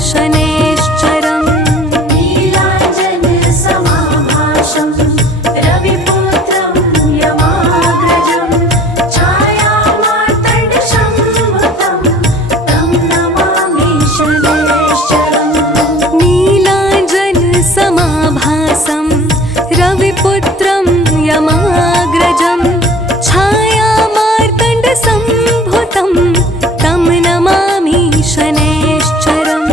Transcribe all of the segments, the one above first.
शनैश्चरम् नीलाञ्जनसमाभासं रविपुत्रं यमाग्रजं छायामार्तण्डसंभुतं तं नमामि शनैश्चरम् नीलाञ्जनसमाभासं रविपुत्रं यमाग्रजं छायामार्तण्डसंभुतं तं नमामि शनैश्चरम्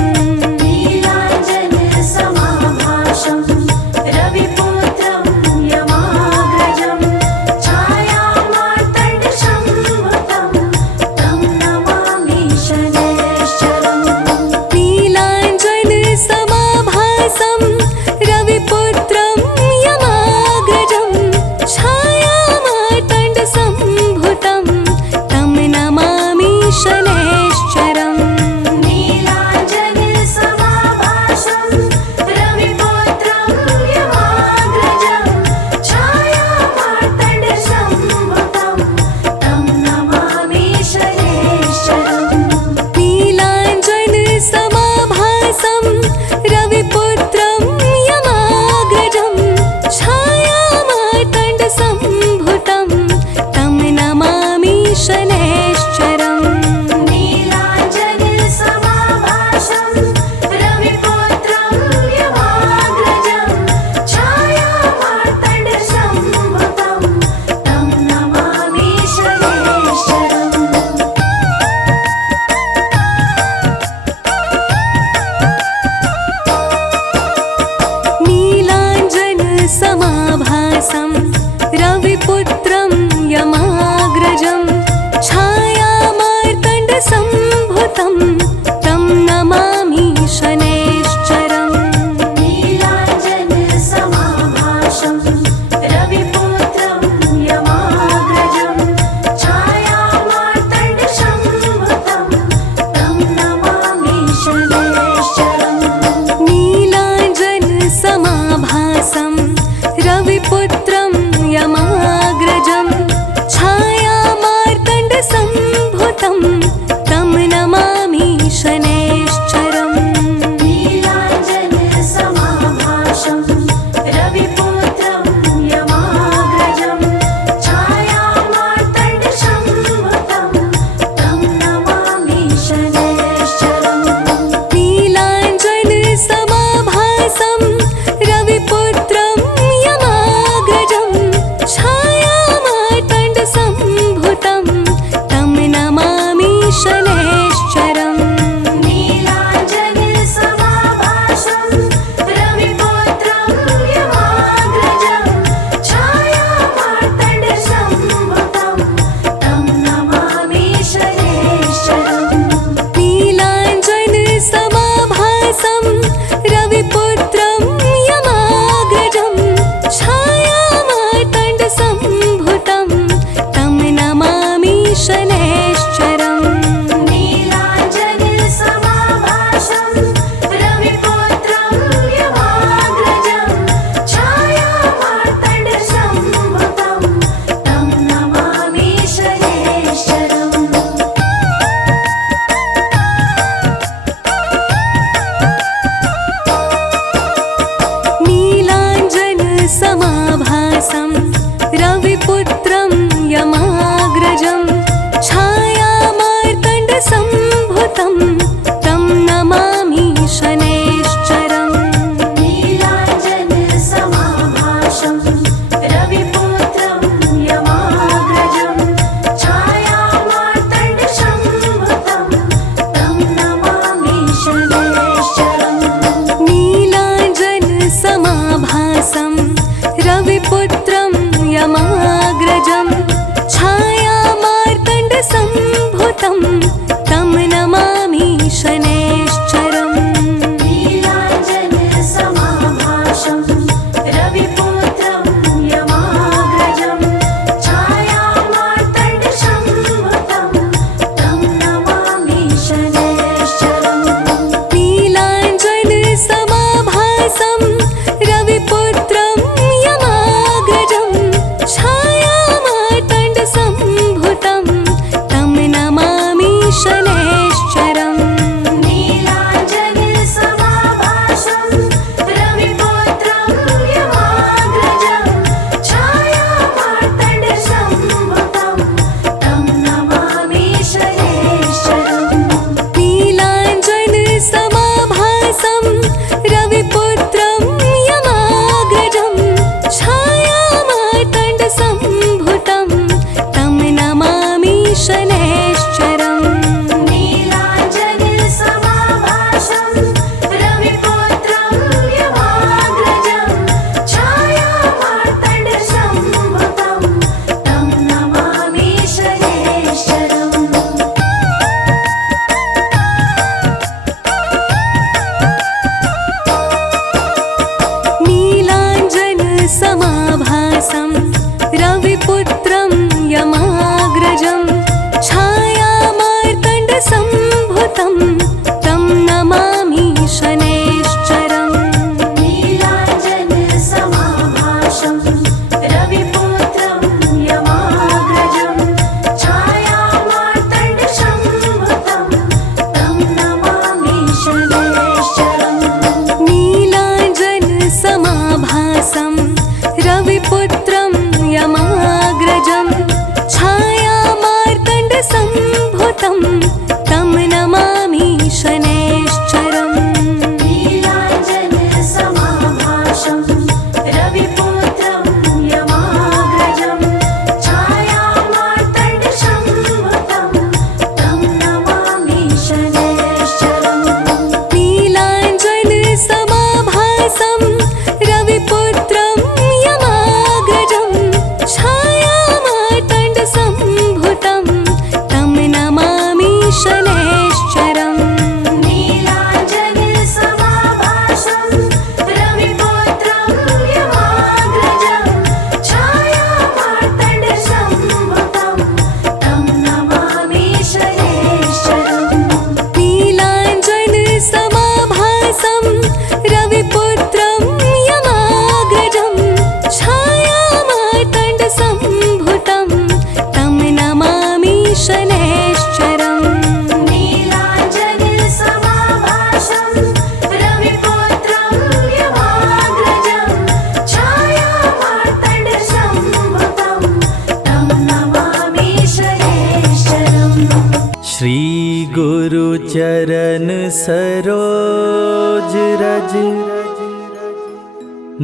रोज रज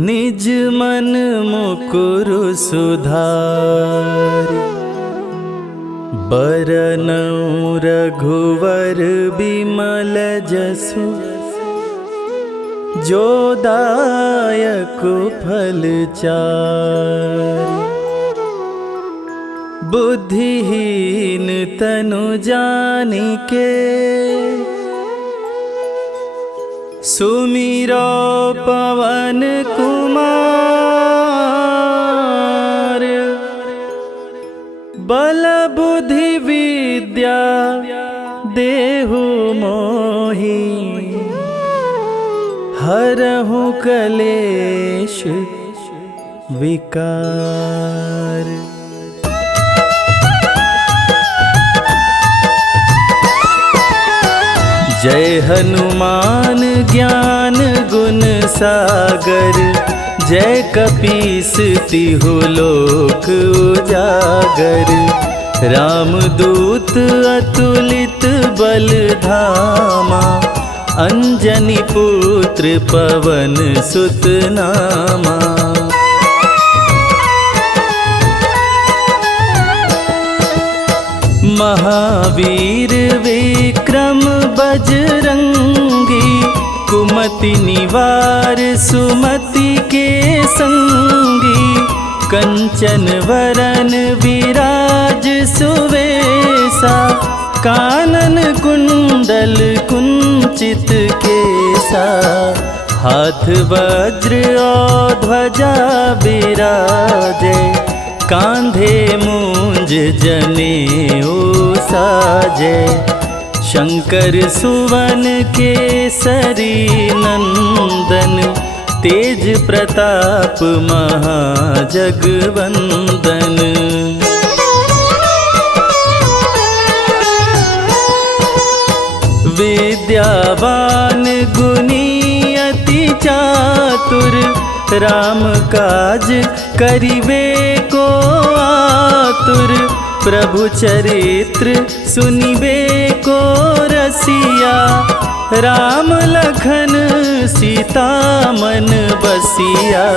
निज मन मुकुर सुधारि बरनउँ रघुवर बिमल जसु जो दायक फल चारि बुद्धिहीन तनु जानिके सुमिरो पवन कुमार बल बुद्धि विद्या देहु मोहि हरहु कलेश विकार। जय हनुमान ज्ञान गुण सागर जय कपीस तिहु लोक उजागर रामदूत अतुलित बल धामा अंजनी पुत्र पवन सुत नामा। महावीर विक्रम बजरंगी कुमति निवार सुमति के संगी कंचन वरन विराज सुवेसा कानन कुंडल कुंचित केसा हाथ वज्र और ध्वजा बिराजे कांधे मूंज जनेऊ साजे शंकर सुवन केसरी नंदन तेज प्रताप महाजगवंदन। विद्यावान गुणी अति चातुर राम काज करिबे को आतुर प्रभु चरित्र सुनिबे को रसिया राम लखन सीता मन बसिया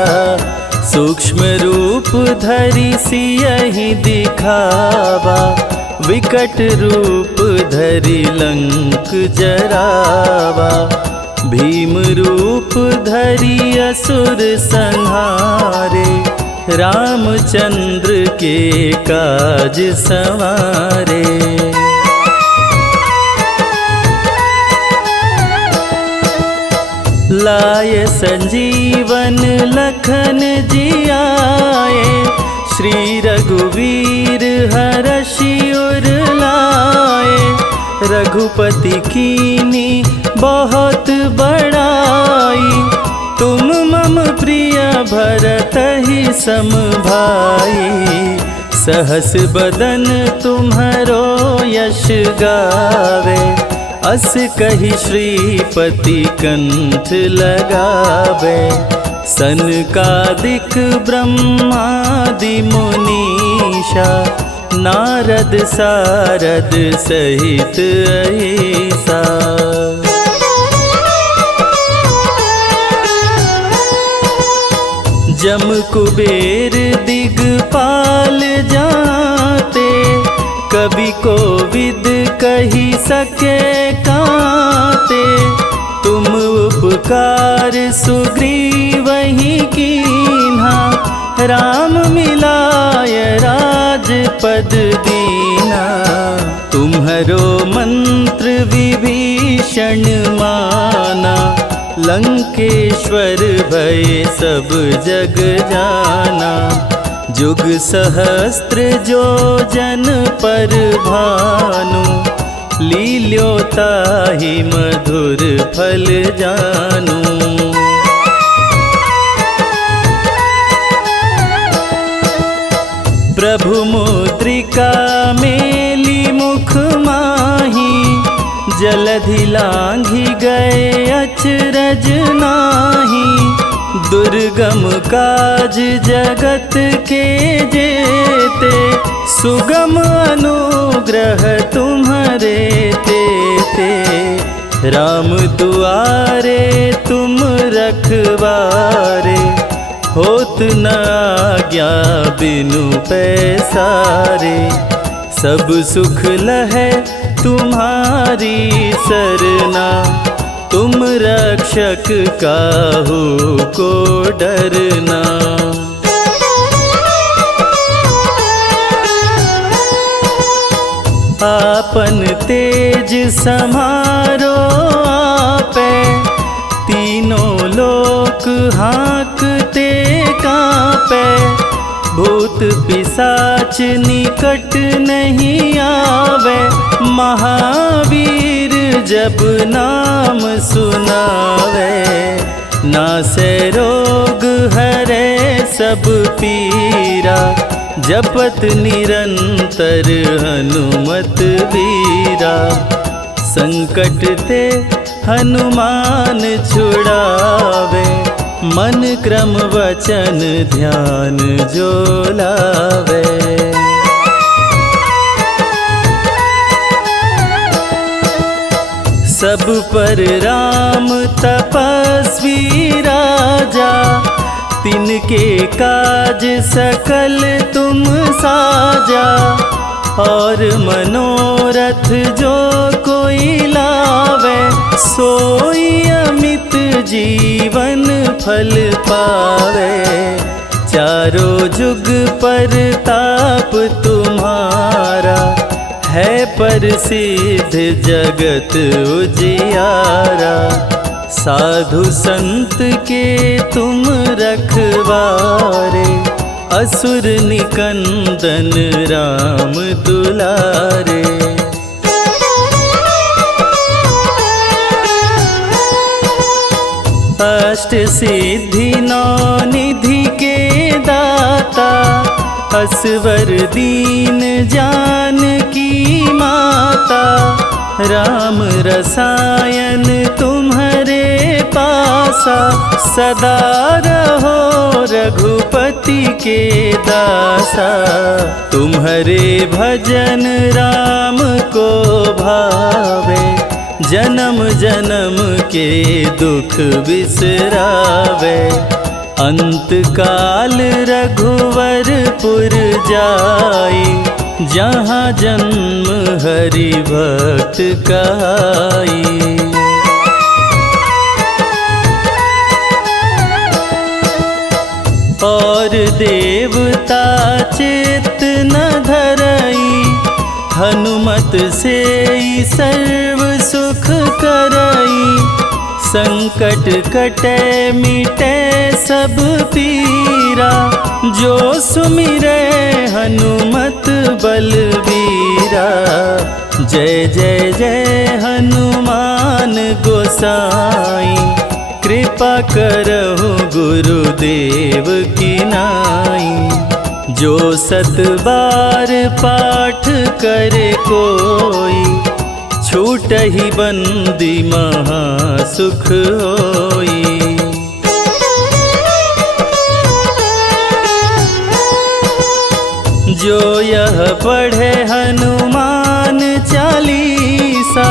सूक्ष्म रूप धरि सियहि दिखावा विकट रूप धरि लंक जरावा भीम रूप धरि असुर संहारे रामचंद्र के काज संवारे। लाय संजीवन लखन जियाए श्री रघुवीर हरषि उर लाए रघुपति कीनी बहुत बड़ाई तुम मम प्रिय भरतहि सम भाई सहस बदन तुम्हरो यश गावे अस कहि श्रीपति कंठ लगावे सनकादिक ब्रह्मादि मुनीषा नारद सारद सहित ऐसा। जम कुबेर दिगपाल जाते कवि कोविद कही सके काते तुम उपकार सुग्रीवहि कीन्हा राम मिलाय राजपद दीना तुम्हरो मंत्र विभीषण माना लंकेश्वर भय सब जग जाना जुग सहस्त्र जो जन पर भानु लील्योताहि मधुर फल जानू। प्रभु मुद्रिका मेली मुख माही जलधि लांघि गए अचरज नाही दुर्गम काज जगत के जेते सुगम अनुग्रह तुम्हारे तेते राम दुआरे तुम रखवारे, होत न आज्ञा बिनु पैसारे। सब सुख लहै तुम्हारी सरना, तुम रक्षक काहू को डरना। आपन तेज समारो आपे, तीनों लोक हाँकते कांपे। भूत पिशाच निकट नहीं आवे, महावीर जब नाम सुनावे। नासै रोग हरै सब पीरा, जपत निरंतर हनुमत वीरा। संकट ते हनुमान छुड़ावे, मन क्रम वचन ध्यान जो लावे। सब पर राम तपस्वी राजा, तिनके काज सकल तुम साजा। और मनोरथ जो कोई लावे, सोई अमित जीवन फल पावे। चारों जुग पर ताप तुम्हारा, है प्रसिद्ध जगत उजियारा। साधु संत के तुम रखवारे, असुर निकंदन राम दुलारे। अष्ट सिद्धि नौ निधि के दाता, असवर दीन जानकी माता। राम रसायन तुम्हारे पासा, सदा रहो रघुपति के दासा। तुम्हारे भजन राम को भावे, जन्म जन्म के दुख बिसरावे। अंत काल रघुवरपुर जाई, जहाँ जन्म हरि भक्त कहाई। और देवता चित्त न धरई, हनुमत से सर्व सुख करई। संकट कटे मिटे सब पीरा, जो सुमिरै हनुमत बलबीरा। जय जय जय हनुमान गोसाई, कृपा करहु गुरुदेव की नाई। जो सत बार पाठ करे कोई, छूटहि बंदी महा सुख होई। जो यह पढ़े हनुमान चालीसा,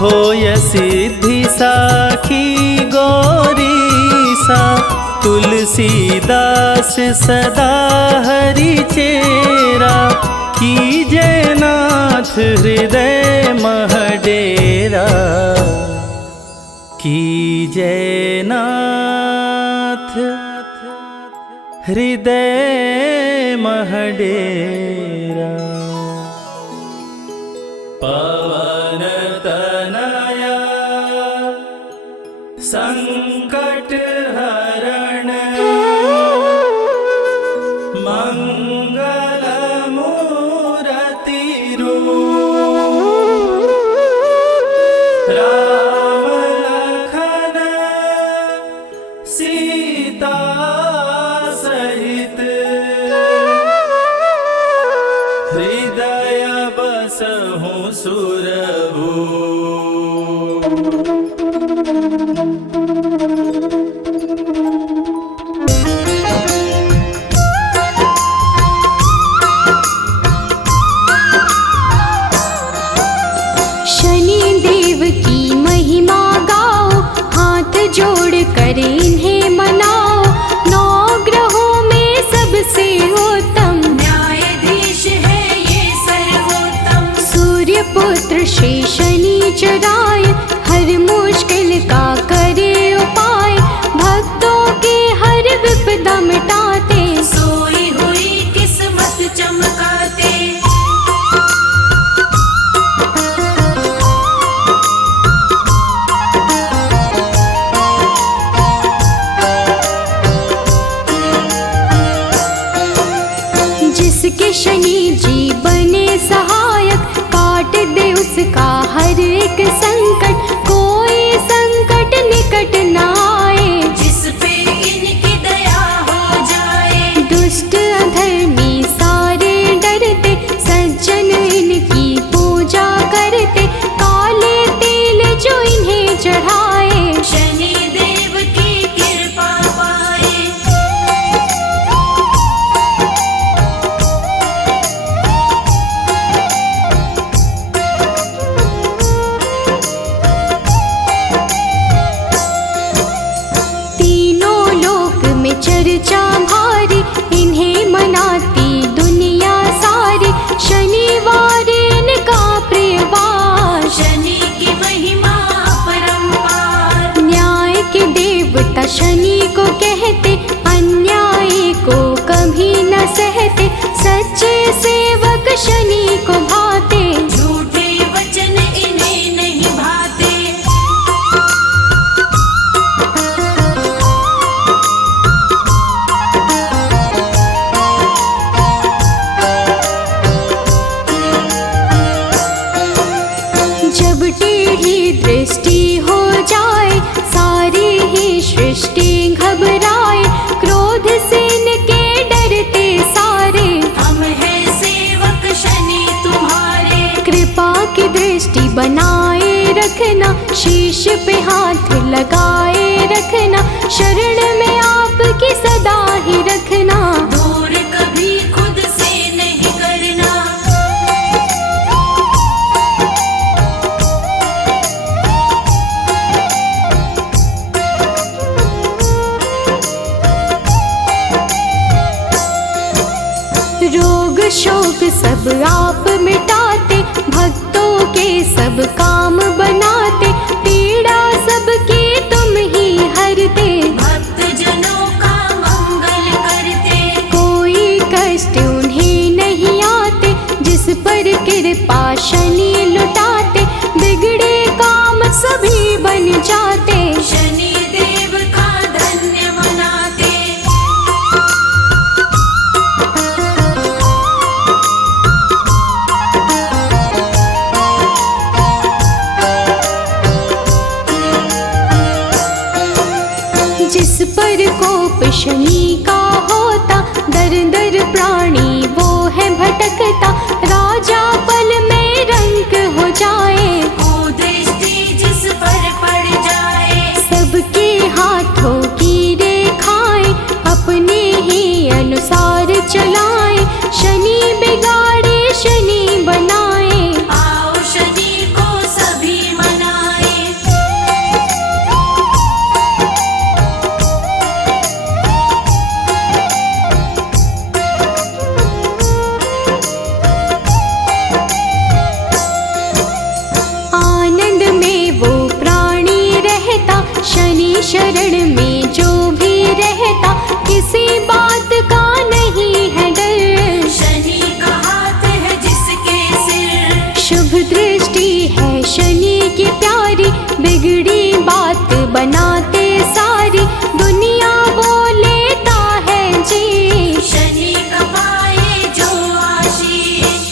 होय सिद्धि साखी गौरीसा। तुलसीदास सदा हरि चेरा, कीजय नाथ हृदय मह डेरा। कीजय नाथ हृदय मह डेरा। पवन तनया संकट हरण, मंगल मूरति रूप। राम लखन सीता सहित, हृदय बसहु सुरभूप। कर इन्हें मनाओ, नौ ग्रहों में सबसे उत्तम न्यायाधीश है ये सर्वोत्तम। सूर्य पुत्र श्री शनिचराय, हर मुश्किल का करे उपाय, भक्तों के हर विपदा मिटाते, सोई हुई किस्मत चमकाते। जिसके शनि जी बने सहायक, काट दे उसका हर एक संकट, कोई संकट निकट न आए, जिस पे इनकी दया हो जाए। दुष्ट अधर्मी सारे डरते, सज्जन इनकी पूजा करते, काले तेल जो इन्हें चढ़ाए, शनि देव की कृपा पाए। तीनों लोक में चर्चा भारी, इन्हें मनाती दुनिया सारी, शनिवार इनका प्रियवार, शनि की महिमा अपरंपार। न्याय के देवता शनि को कहते, अन्याय को कभी न सहते, सच्चे सेवक शनि को भाते, झूठे वचन इन्हें नहीं भाते। जब टेढ़ी दृष्टि हो जाए, सारी ही सृष्टि घबराए, क्रोध से इनके डरते सारे, हम हैं सेवक शनि तुम्हारे। कृपा की दृष्टि बनाए रखना, शीश पे हाथ लगाए रखना, शरण में आपकी सदा ही रखना, दूर कभी खुद से नहीं करना। रोग शोक सब आप मिटाते, भक्तों के सब काम बनाते, पीड़ा सबकी तुम ही हरते, भक्त जनों का मंगल करते। कोई कष्ट उन्हें नहीं आते, जिस पर कृपा शनि लुटाते, बिगड़े काम सभी बन जाते, शनि देव का धन्य मनाते। जिस पर कोप शनि का होता, दर दर प्राणी वो है भटकता, राजा पल में रंक हो जाए, कुदृष्टि जिस पर पड़ जाए। सबके हाथों की रेखाएं अपने ही अनुसार चलाए, शनि बिगाड़े शनि बनाए, आओ शनि को सभी मनाए। आनंद में वो प्राणी रहता, शनि शरण में जो भी रहता, किसी बात का नहीं है डर, शनि का हाथ है जिसके सिर। शुभ दृष्टि है शनि की प्यारी, बिगड़ी बात बनाते सारी, दुनिया वो लेता है जी, शनि का पाए जो आशीष।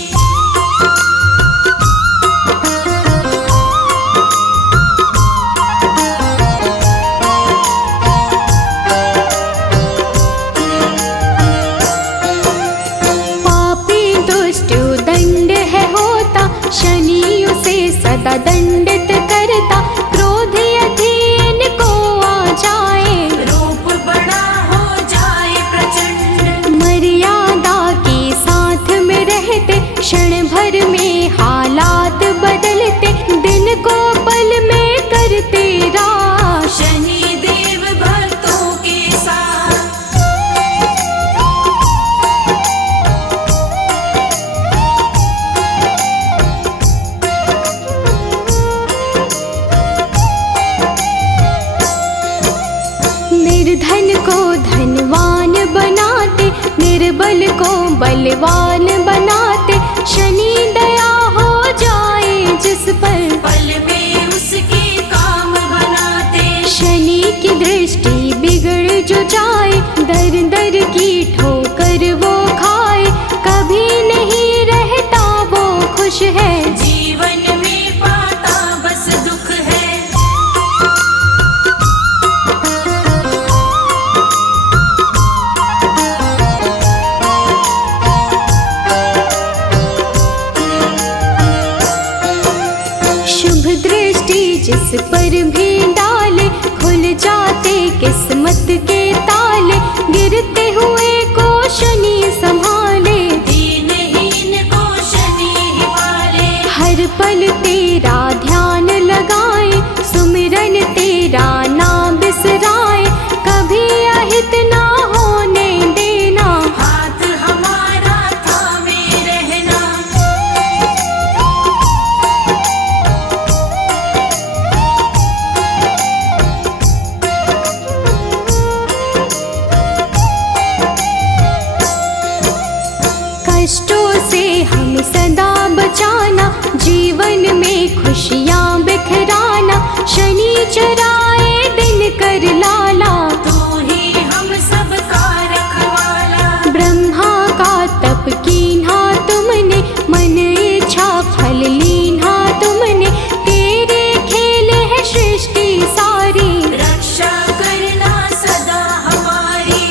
धनवान बनाते, निर्बल को बलवान बनाते। शनि दया हो जाए जिस पर, पल में उसके काम बनाते। शनि की दृष्टि बिगड़ जो जाए, दर दर की ठोकर वो खाए। कभी नहीं रहता वो खुश है, जीवन में पाता बस दुख है। शुभ दृष्टि जिस पर भी डाले, खुल जाते किस्मत के ताले। गिरते हुए को शनि संभाले, दीनहीन को शनि ही पाले। हर पल तेरा ध्यान लगाए, सुमिरन तेरा ना बिसराए। कभी अहित ना होने देना, हाथ हमारा थामे रहना। कष्टों से हम सदा बचाना, जीवन में खुशियाँ बिखराना। शनि चराए दिन कर लाला, तू ही हम सबका रखवाला। ब्रह्मा का तप कीन्हा तुमने, मन इच्छा फल लीन्हा तुमने। तेरे खेल है सृष्टि सारी, रक्षा करना सदा हमारी।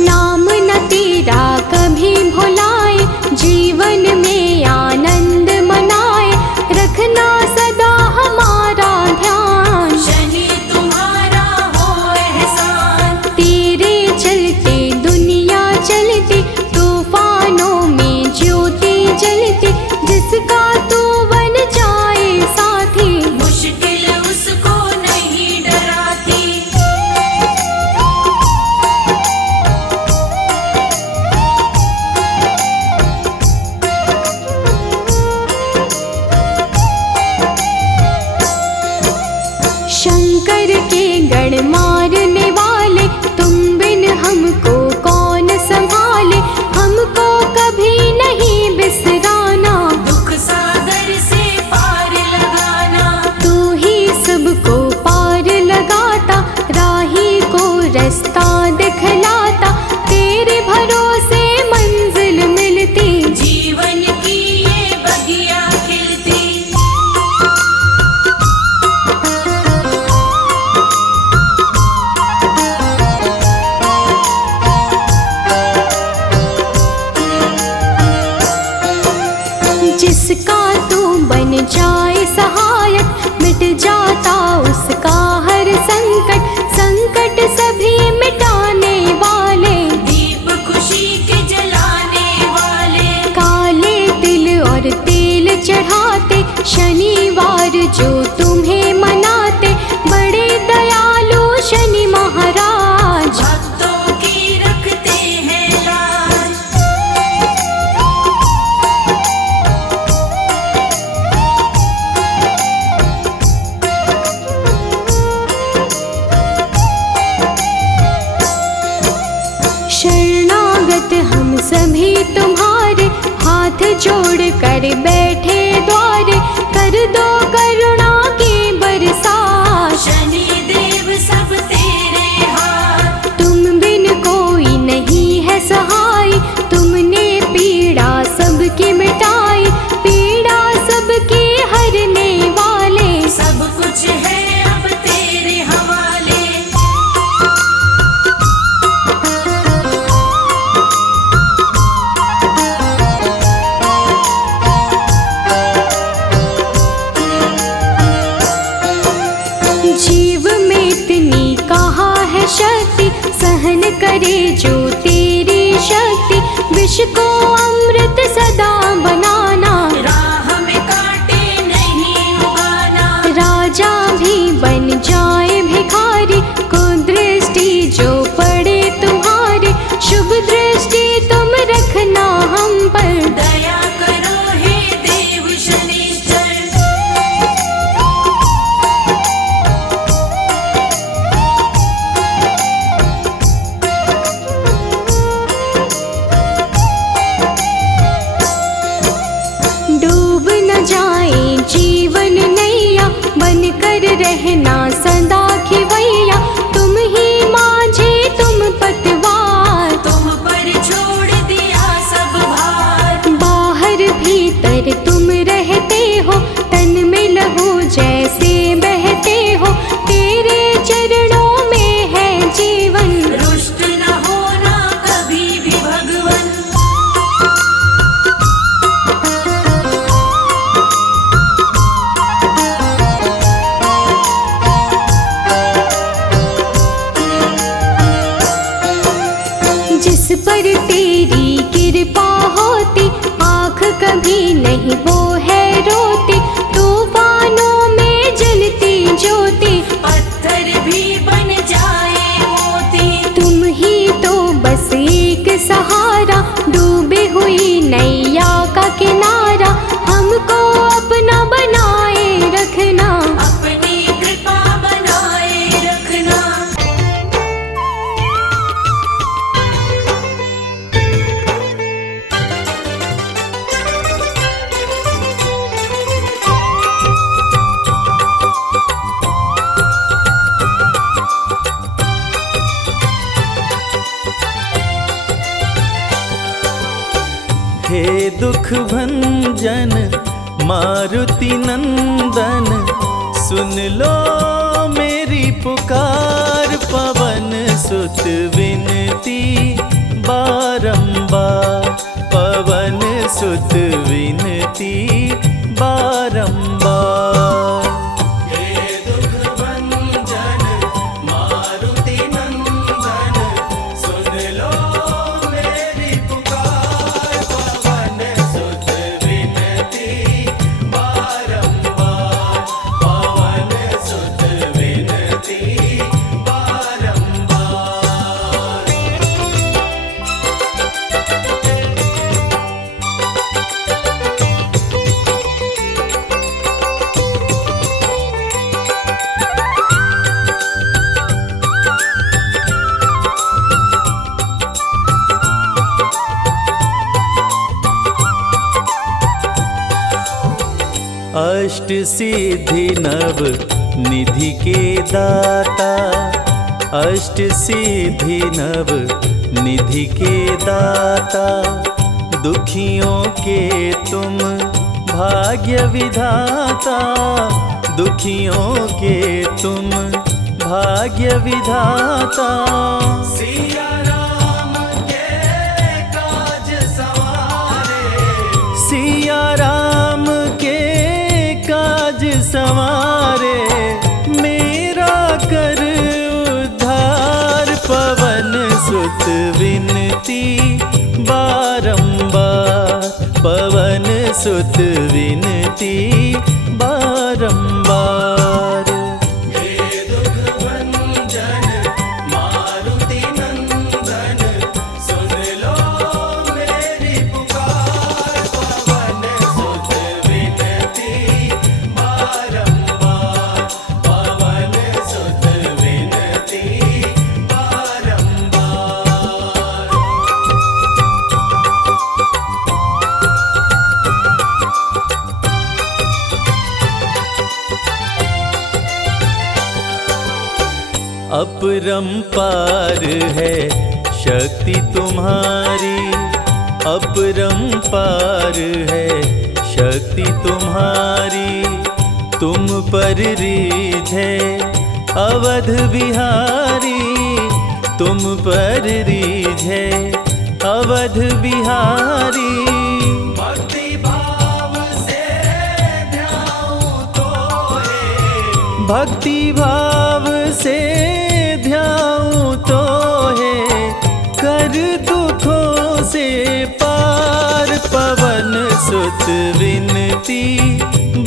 नाम न तेरा कभी भुलाए, जीवन में आनंद मनाए। रखना सदा हमारा ध्यान, शनि तुम्हारा हो एहसान। तेरे चलते दुनिया चलती, तूफानों में ज्योति जलती। जिसका तू बन जाए साथी, मुश्किल उसको नहीं डराती। शंकर के गण मारने वाले, तुम बिन हमको कौन संभाले। हमको कभी नहीं बिसराना, दुख सागर से पार लगाना। तू ही सबको पार लगाता, राही को रास्ता दिखलाता। तेरे भरोसे मंजिल मिलती, जीवन की ये बगिया खिलती। जिसका तू बन जाए सहायक, मिट जाता उसका हर संकट। संकट सभी मिटाने वाले, दीप खुशी के जलाने वाले। काले तिल और तेल चढ़ाते, शनिवार जो तुम्हें मनाते। बड़े दयालु शनि महाराज, भक्तों की रखते हैं लाज। शरणागत हम सभी तुम्हारे, हाथ जोड़ कर बैठे द्वारे। कर दो करुणा की बरसात, शनि देव सब तेरे हाथ। तुम बिन कोई नहीं है सहाय। तुमने पीड़ा सबकी मिटाई, पीड़ा सबकी हरने वाले। सब कुछ है अब तेरे हवाले। जीव में इतनी कहाँ है शक्ति, सहन करे जो तेरी शक्ति। विष को अमृत सदा बनाना, राह में कांटे नहीं उगाना। राजा भी बन जाए भिखारी, को दृष्टि जो पड़े तुम्हारे। शुभ दृष्टि तुम जिस पर तेरी कृपा होती, आँख कभी नहीं वो है रोती। तूफानों में जलती ज्योति, पत्थर भी बन जाए मोती। तुम ही तो बस एक सहारा, डूबी हुई नैया का किनारा। हमको अपना बनाए रखना, अपनी कृपा बनाए रखना। हे दुख भंजन मारुति नंदन, सुन लो मेरी पुकार। पवन सुत विनती बारंबार, पवन सुत विनती बारंबार। हे दुख भंजन मारुति नंदन, सुन लो मेरी पुकार। पवन सुत विनती बारंबार, पवन सुत विनती बारंबार। अष्ट सिद्धि नव निधि के दाता, अष्ट सिद्धि नव निधि के दाता। दुखियों के तुम भाग्य विधाता, दुखियों के तुम भाग्य विधाता। सिया राम के काज सवारे, सिया राम के काज सवारे। मेरा कर उद्धार, पवन सुत विनती बारंबार, पवन सुत विनती बारंबार। हे दुख भंजन मारुति नंदन, सुन लो मेरी पुकार। पवन सुत विनती बारंबार, पवन सुत विनती बारंबार। अपरंपार है शक्ति तुम्हारी, अपरंपार है शक्ति तुम्हारी। तुम पर रीझे अवध बिहारी, तुम पर रीझे अवध बिहारी। भक्ति भाव से ध्याऊं तो है, भक्ति भाव से ध्याऊं तो है। कर दुखों से पार, पवन सुत विनती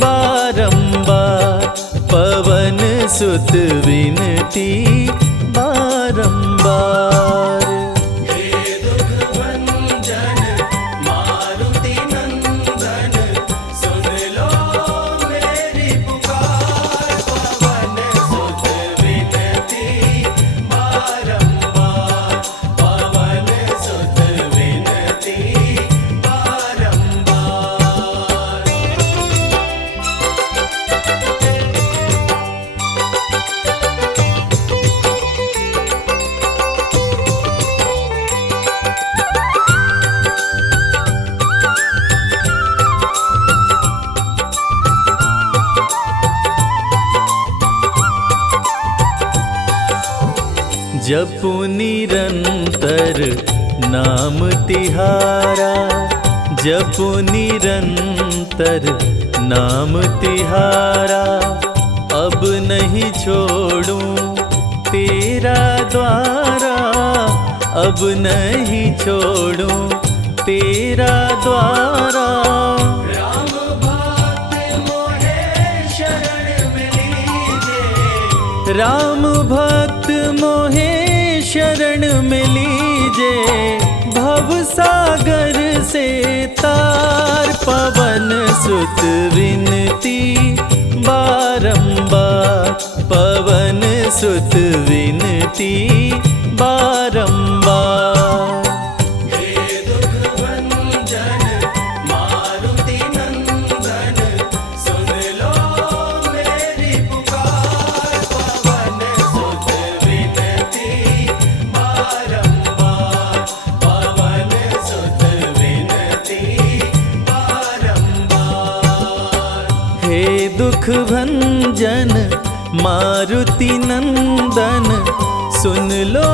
बारंबार, पवन सुत विनती बारंबार। हे दुख भंजन मारुति नंदन, सुन लो मेरी पुकार। पवन सुत विनती बारंबार, पवन सुत विनती बारंबार। जपु निरंतर नाम तिहारा, जपु निरंतर नाम तिहारा। अब नहीं छोड़ूं तेरा द्वारा, अब नहीं छोड़ूं तेरा द्वारा। राम भक्त मोहे शरण में लीजे, राम भक्त मोहे शरण में लीजे, भव सागर से तार पवन सुत विनती बारंबार, पवन सुत विनती बारंबार। हे दुख भंजन मारुति नंदन, सुन लो मेरी पुकार, पवन सुत विनती बारंबार, पवन सुत विनती बारंबार। हे दुख भंजन मारुति नंदन, सुन लो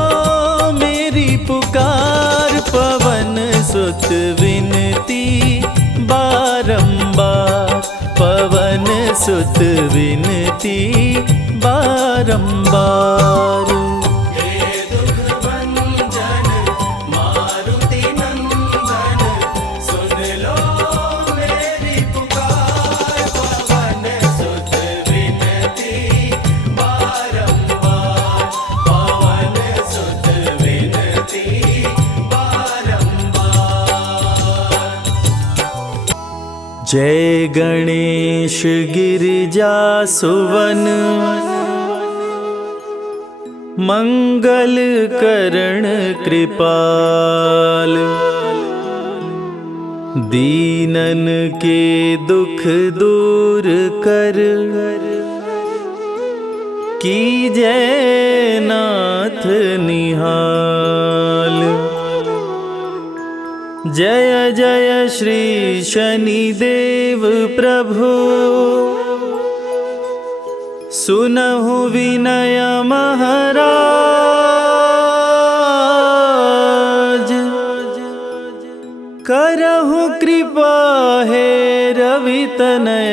मेरी पुकार, पवन सुत विनती बारंबार, पवन सुत विनती बारंबार। हे दुख भंजन मारुति नंदन, सुन लो मेरी पुकार, पवन सुत विनती बारंबार, पवन सुत विनती बारंबार। जय गणेश गिरिजा सुवन, मंगल करण कृपाल, दीनन के दुख दूर कर, कीजै नाथ निहाल। जय जय श्री शनिदेव प्रभु, सुनहु विनय महाराज, करहु कृपा हे रवि तनय,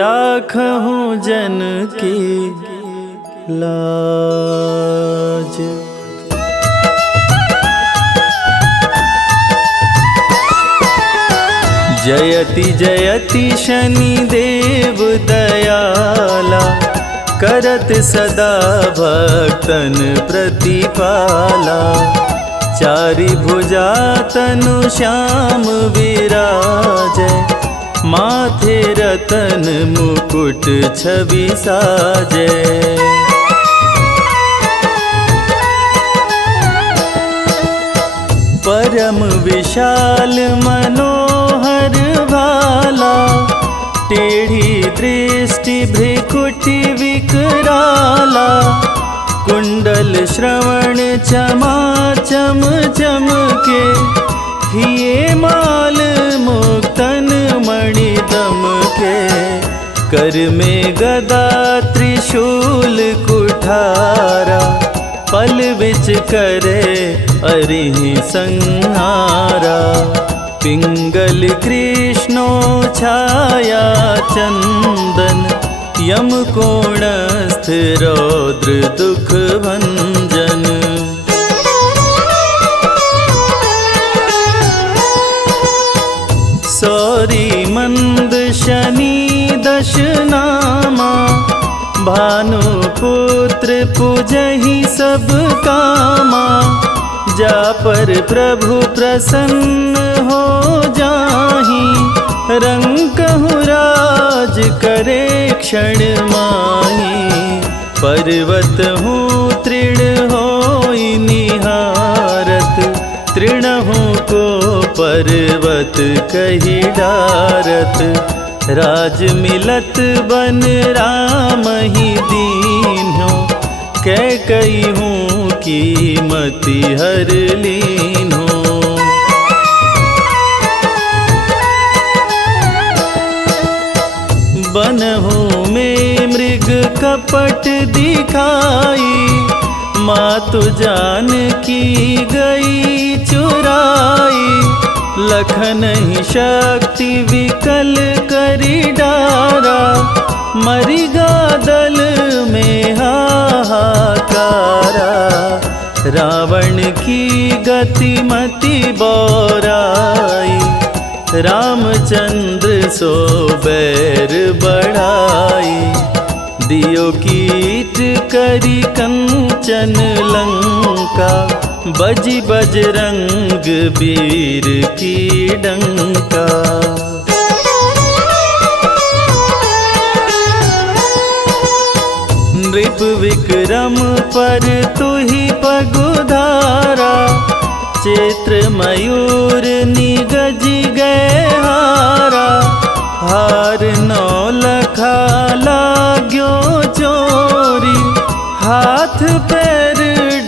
राखहु जन की लाज। जयति जयति शनिदेव दयाला, करत सदा भक्तन प्रतिपाला। चारि भुजा तनु श्याम विराजै, माथे रतन मुकुट छवि साजै। परम विशाल मनोहर भाला, टेढ़ी दृष्टि भ्रिकुटि विकराला। कुंडल श्रवण चमाचम चमके, हिये माल मुक्तन मणि दमके। कर में गदा त्रिशूल कुठारा, पल बिच करे अरिहि संहारा। पिंगल कृष्णो छाया चंदन, यम कोणस्थ रौद्र दुख भंजन। सौरी मंद शनि दश नामा, भानुपुत्र पूजहि सब कामा। जा पर प्रभु प्रसन्न हो जाहि, रंकहु राज करे क्षण माहि। पर्वत हूँ तृण होई निहारत, तृणहु को पर्वत कहि डारत। राज मिलत बन राम ही दीन्हो, कैकई हूँ कीमति हर लीन्हो। बनहु में मृग कपट दिखाई, मातु जानकी गई चुराई। लखन ही शक्ति विकल करी डारा, मरिगा दल में हाहाकार। रावण की गतिमति बौराई, रामचंद्र सो बैर बढ़ाई। दियो कीट करी कंचन लंका, बजी बजरंग वीर की डंका। नृप विक्रम पर तुहि पगुधारा, चैत्र मयूर निगजी गए हारा। हार नौ लखा लाग्यो चोरी, हाथ पैर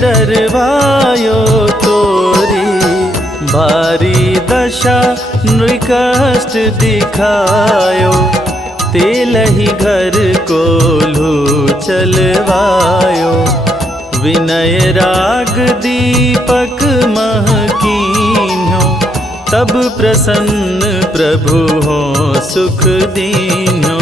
डरवायो तोरी। भारी दशा नृकष्ट दिखायो, तेलहि घर कोल्हू चलवायो। विनय राग दीपक महकीन्यो, तब प्रसन्न प्रभु हो सुख दीन्यो।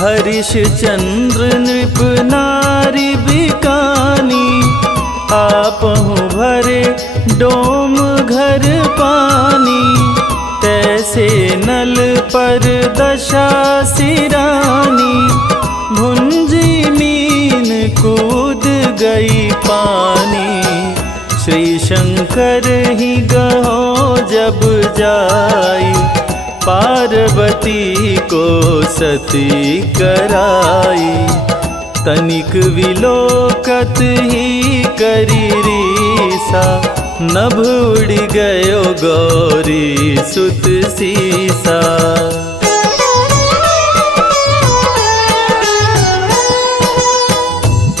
हरिश्चंद्र नृप नारी बिकानी, आपहु भरे डोम घर पानी। तैसे नल पर दशा सिरानी, भुंजी मीन कूद गई पानी। श्री शंकर ही गहो जब जाई, पार्वती को सती कराई। तनिक विलोकत ही करी रीसा, नभ उड़ गयो गौरी सुत सीसा।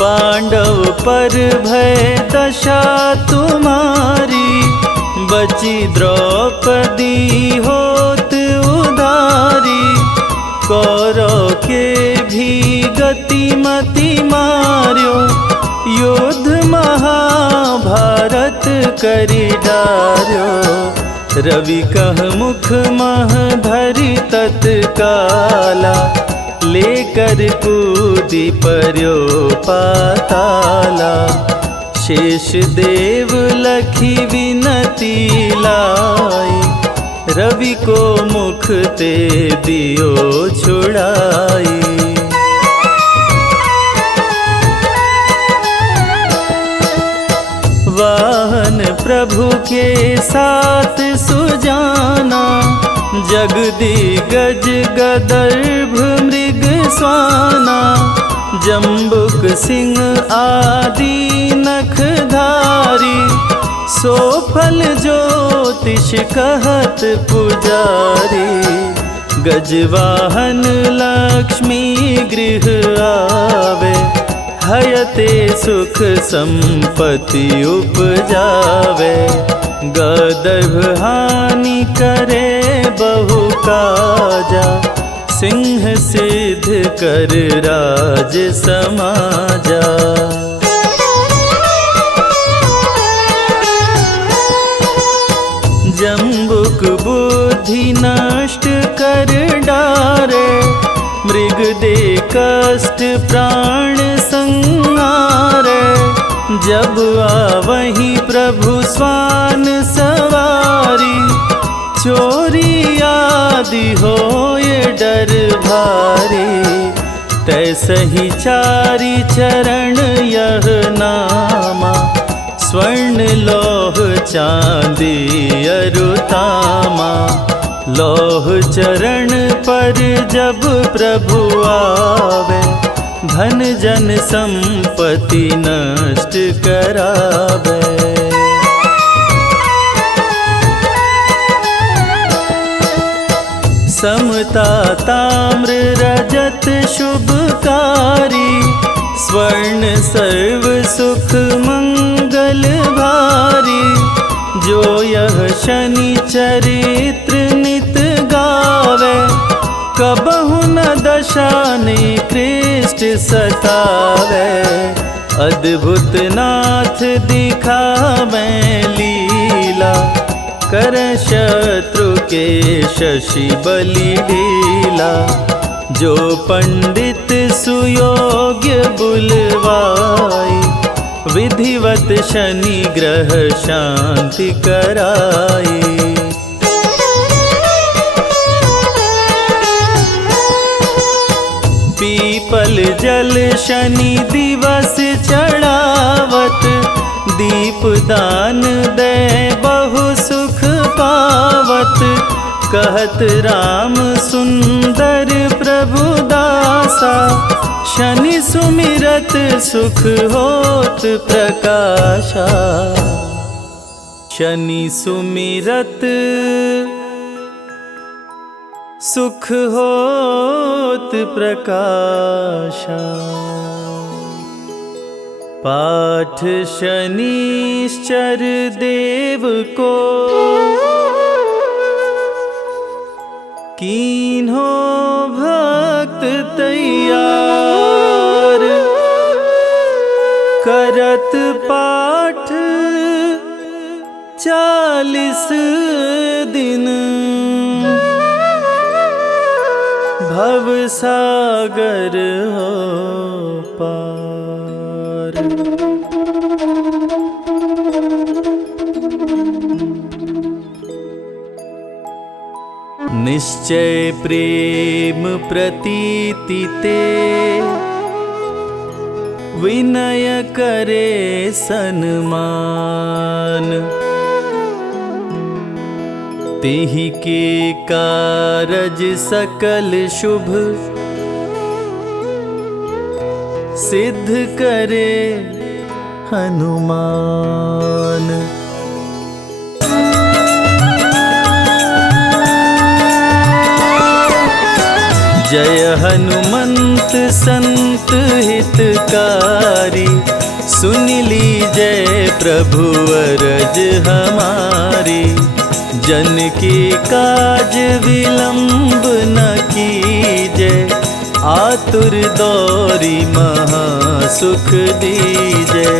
पांडव पर भय दशा तुम्हारी, बची द्रौपदी होत उधारी। कौरव के भी गतिमति मार्यो, युद्ध महाभारत करी डार्यो। रवि कह मुख मह धरि तत्काला, लेकर कूदी पर्यो पाताला। शेष देव लखी विनती लाई, रवि को मुख ते दियो छुड़ाई। वाहन प्रभु के साथ सुजाना, जगदिगज गदर्भ मृग स्वाना। जम्बुक सिंह आदि नखधारी, सो फल ज्योतिष कहत पुजारी। गजवाहन लक्ष्मी गृह आवे, हयते सुख संपत्ति उपजावे। गदर्भ हानि करे बहु काजा, सिंह सिद्ध कर राज समाजा। जम्बुक बुद्धि नष्ट कर डारे, मृग दे कष्ट प्राण संहारे। जब आवहीं प्रभु स्वान सवारी, चोरी आदि होए डर भारी। तैसहि चारि चरण यह नामा, स्वर्ण लौह चांदी अरुतामा। लौह चरण पर जब प्रभु आवे, धन जन संपत्ति नष्ट करावे। समता ताम्र रजत शुभकारी, स्वर्ण सर्व सुख मंगल भारी। जो यह शनि चरित्र नित गावे, कबहु न दशा निकृष्ट सतावे। अद्भुत नाथ दिखावे लीला, कर शत्रु के शशि बलि ढीला। जो पंडित सुयोग्य बुलवाई, विधिवत शनि ग्रह शांति कराई। पीपल जल शनि दिवस चढ़ावत, दीप दान दे बहु सुख पावत। कहत राम सुंदर प्रभु दासा, शनि सुमिरत सुख होत प्रकाशा। शनि सुमिरत सुख होत प्रकाशा। पाठ शनिश्चर देव को, कीन्हो भक्त तैयार। करत पाठ 40 दिन, भव सागर हो पार। निश्चय प्रेम प्रतीति ते, विनय करे सन्मान। तेहि के कारज सकल शुभ, सिद्ध करे हनुमान। जय हनुमंत संत हितकारी, सुन लीजय प्रभु अरज हमारी। जन के काज विलंब न कीजय, आतुर दौरी महा सुख दीजय।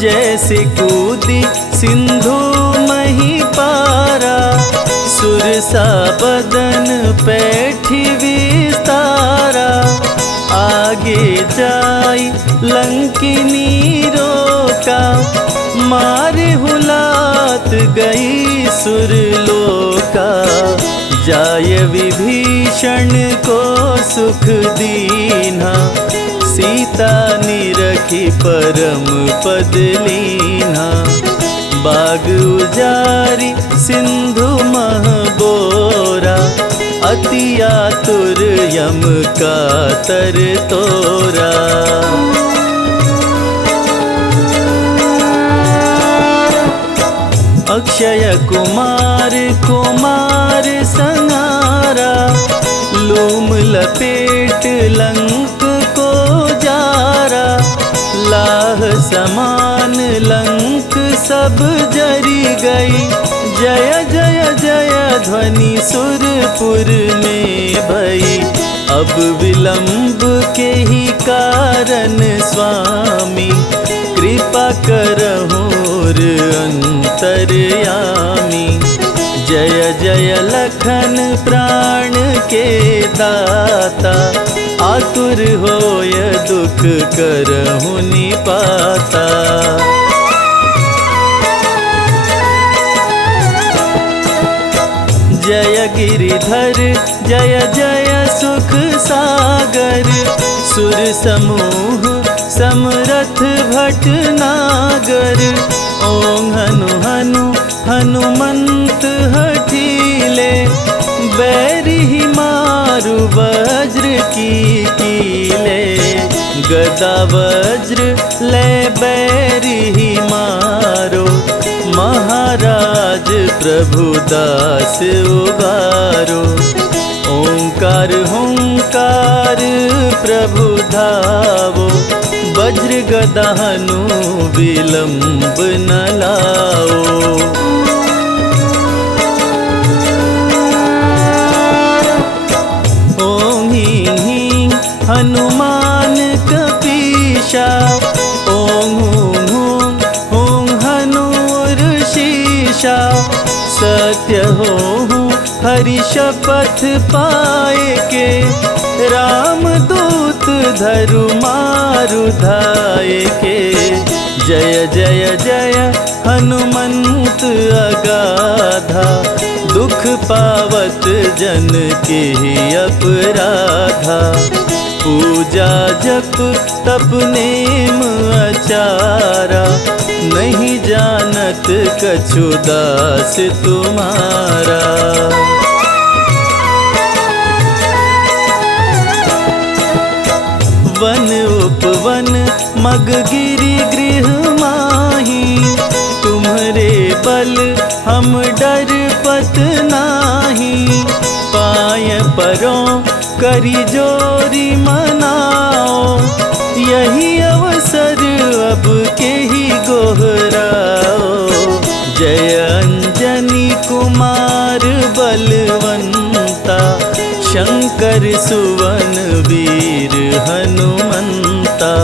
जैसे कूदी सिंधु मही पारा, सुरसा बदन पैठी विस्तारा। आगे जाई लंकिनी रोका, मारे हुलात गई सुरलोका। जाय विभीषण को सुख दीन्हा, सीता निरखी परम पद लीन्हा। बाग उजारी सिंधु मह बोरा, अति आतुर यम का तर तोरा। अक्षय कुमार कुमार संहारा, लूम लपेट लंक को जारा। लाह समान लंक सब जरी गई, जय जय जय ध्वनि सुरपुर में भई। अब विलंब के ही कारण स्वामी, कृपा करहुर अंतर्यामी। जय जय लखन प्राण के दाता, आतुर होय दुख करहु निपाता। जय गिरिधर जय जय सुख सागर, सुर समूह समरथ भटनागर। ओं हनु हनु हनुमंत हठीले, बैरी मारु वज्र की कीले। गदा वज्र ले बैरी मारो, महाराज प्रभु दास उबारो। ओंकार हुंकार प्रभु धावो, वज्र गदा हनु विलंब न लाओ। ओं हीं हीं हनुमान कपीशा, ओं हूं हूं हूं हनु ऋषि हमेशा सत्य होऊं हरि शपथ पाए के राम दूत धरु मारु धाये के जय जय जय हनुमंत अगाधा दुख पावत जन के ही अपराधा पूजा जप तप नेम आचारा नहीं जानत कछु दास तुम्हारा। वन उपवन मग गिरि गृह माही तुम्हारे बल हम डर पत नाही पाय परों करी जोरी मनाओ यही अवसर अब के ही गोहराओ जय अंजनी कुमार बलवंता शंकर सुवन वीर हनुमंता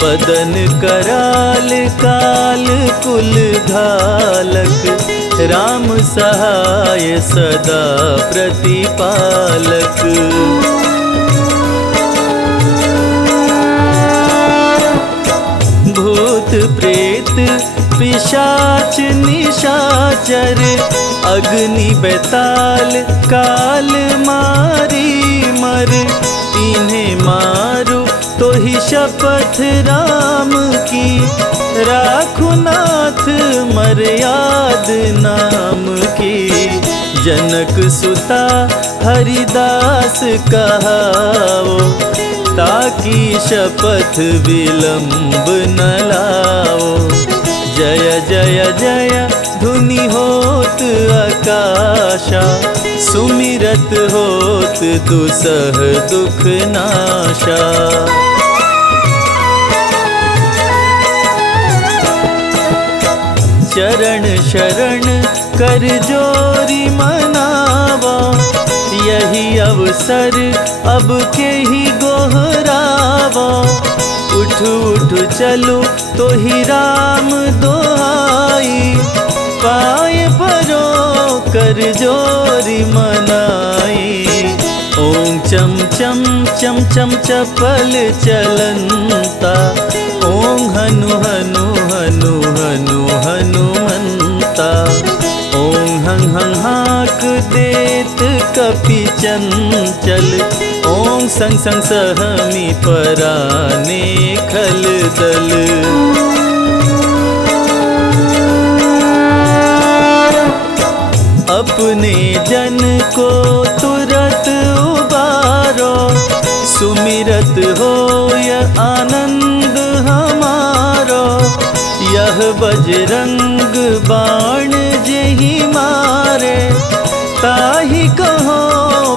बदन कराल काल कुल घालक राम सहाय सदा प्रतिपालक। भूत प्रेत पिशाच निशाचर अग्नि बेताल काल मारी मर इन्हें मारो तो ही शपथ राम की राखु नाथ मर्याद नाम की जनक सुता हरिदास कहाओ ताकि शपथ विलंब न लाओ जय जय जय धुनि होत आकाशा सुमिरत होत दुसह दुख नाशा। चरण शरण कर जोरी मनावा यही अवसर अब के ही गोहरावा उठ उठ चलो तो ही राम दोहाई पाए परो कर जोरी मनाई ओम चम चम चम चम चपल चलंता ओम हनु हनु हनु हनु हनुमंता ओम हं हं हाक देत कपि चंचल ओम संग संग सहमी पराने खल दल। अपने जन को तुरत उबारो सुमिरत होय आनंद हमारो यह बजरंग बाण जेहि मारे ताहि कहो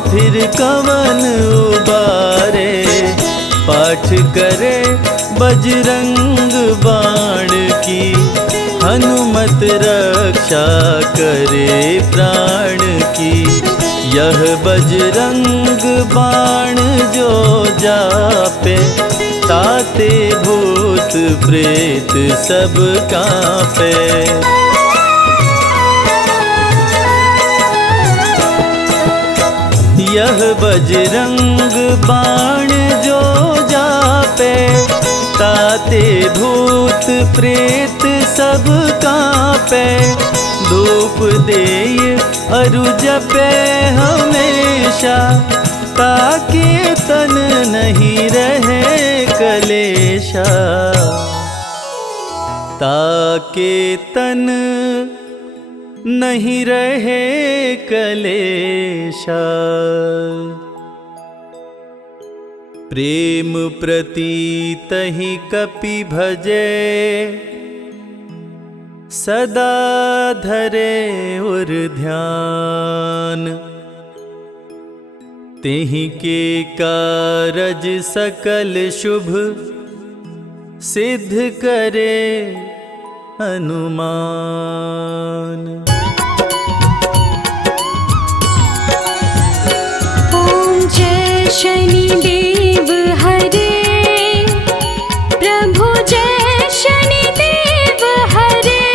फिर कवन उबारे पाठ करे बजरंग बाण की हनुमत रक्षा करे प्राण की यह बजरंग बाण जो जापे ताते भूत प्रेत सब कांपे। यह बजरंग बाण जो जापे ताते भूत प्रेत सब कांपे धूप देय अरु जपे हमेशा ताकि तन नहीं रहे कलेशा ताकि तन नहीं रहे कलेशा। प्रेम प्रतीत ही कपि भजे सदा धरे उर ध्यान तेहि के कारज सकल शुभ सिद्ध करे हनुमान। ओम जय शनिदेव हरे प्रभु जय शनिदेव हरे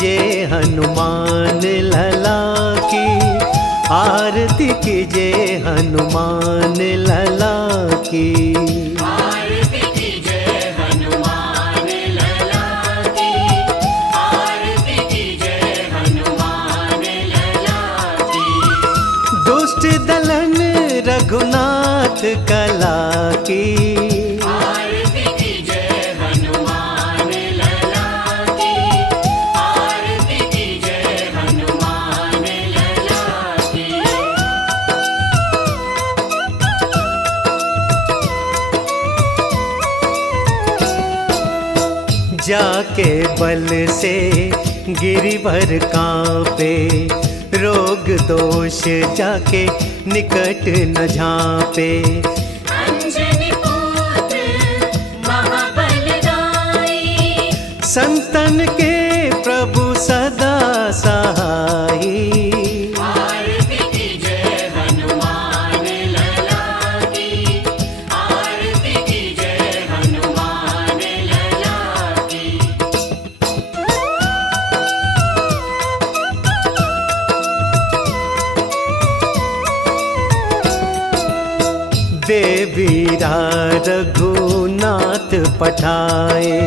कीजिए हनुमान लला की, आरती कीजिए हनुमान लला की। आरती कीजिए हनुमान लला की, आरती कीजिए हनुमान लला की। दुष्ट दलन रघुनाथ कला की, आरती कीजिए हनुमान लला की, आरती कीजिए हनुमान लला की। जाके बल से गिरिवर कांपे, रोग दोष जाके निकट न झांपे। अंजनी पुत्र महाबलदाई, संतन के प्रभु सदा सहाई। आरती कीजिए हनुमान लला की, आरती कीजिए हनुमान लला की। देवीरा रघुनाथ पठाए,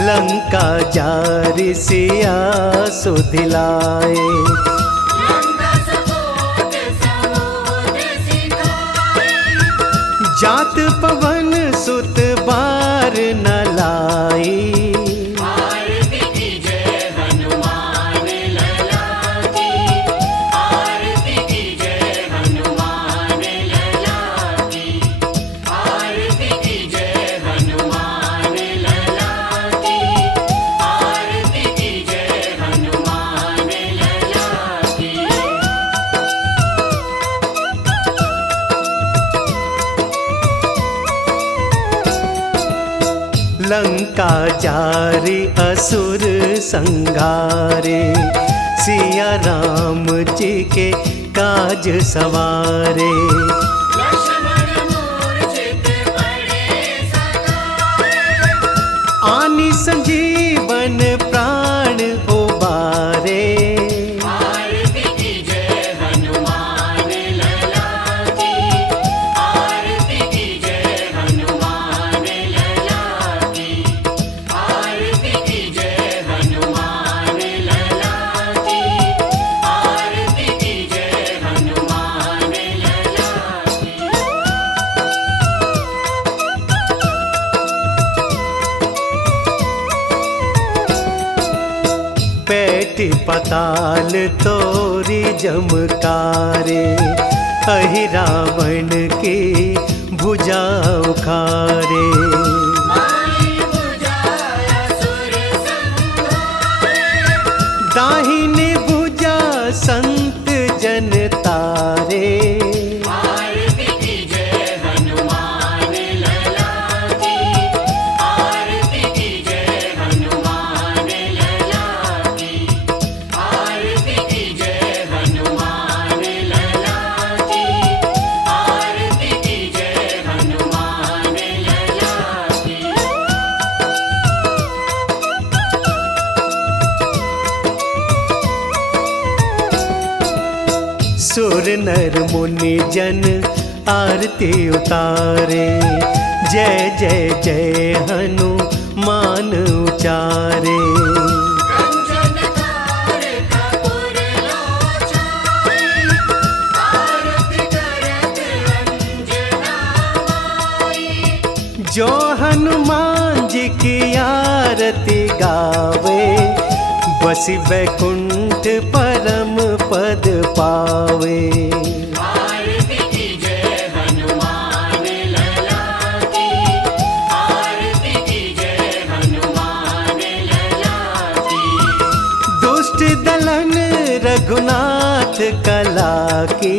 लंका जारि सिया सुधिलाए। लंका सपोत समुद्र सिखाए, जात पवन सुत बार न लाई। आरती कीजिए हनुमान लला की, आरती कीजिए हनुमान लला की, आरती कीजिए हनुमान लला की, आरती कीजिए हनुमान लला की। लंका जारी असुर संगारे, सिया राम जी के काज सवारे। लक्ष्मण मूर्छित पड़े सकाए, आनी संजीवन प्राण उबारे। आरती कीजिए हनुमान लला की, आरती कीजिए हनुमान लला की, आरती कीजिए हनुमान लला की, आरती कीजिए हनुमान लला की। पैठ पताल तोरी जमकारे, अहि रावण की भुजा उखारे। माई बुझाया सुर संहारे, दाहिनी भुजा संत जन तारे। आरती कीजिए हनुमान लला की, आरती कीजिए हनुमान लला की, आरती कीजिए हनुमान लला की, आरती कीजिए हनुमान लला की। सुर नर मुनि जन आरती उतारे, जय जय जय हनुमान उचारे। कंचन थार कपूर लोचन, आरती करत अंजना माई। जो हनुमान जी की आरती गावे, बसी वैकुंठ परम पद पावे। आरती कीजिए हनुमान लला की, आरती कीजिए हनुमान लला की। दुष्ट दलन रघुनाथ कला की,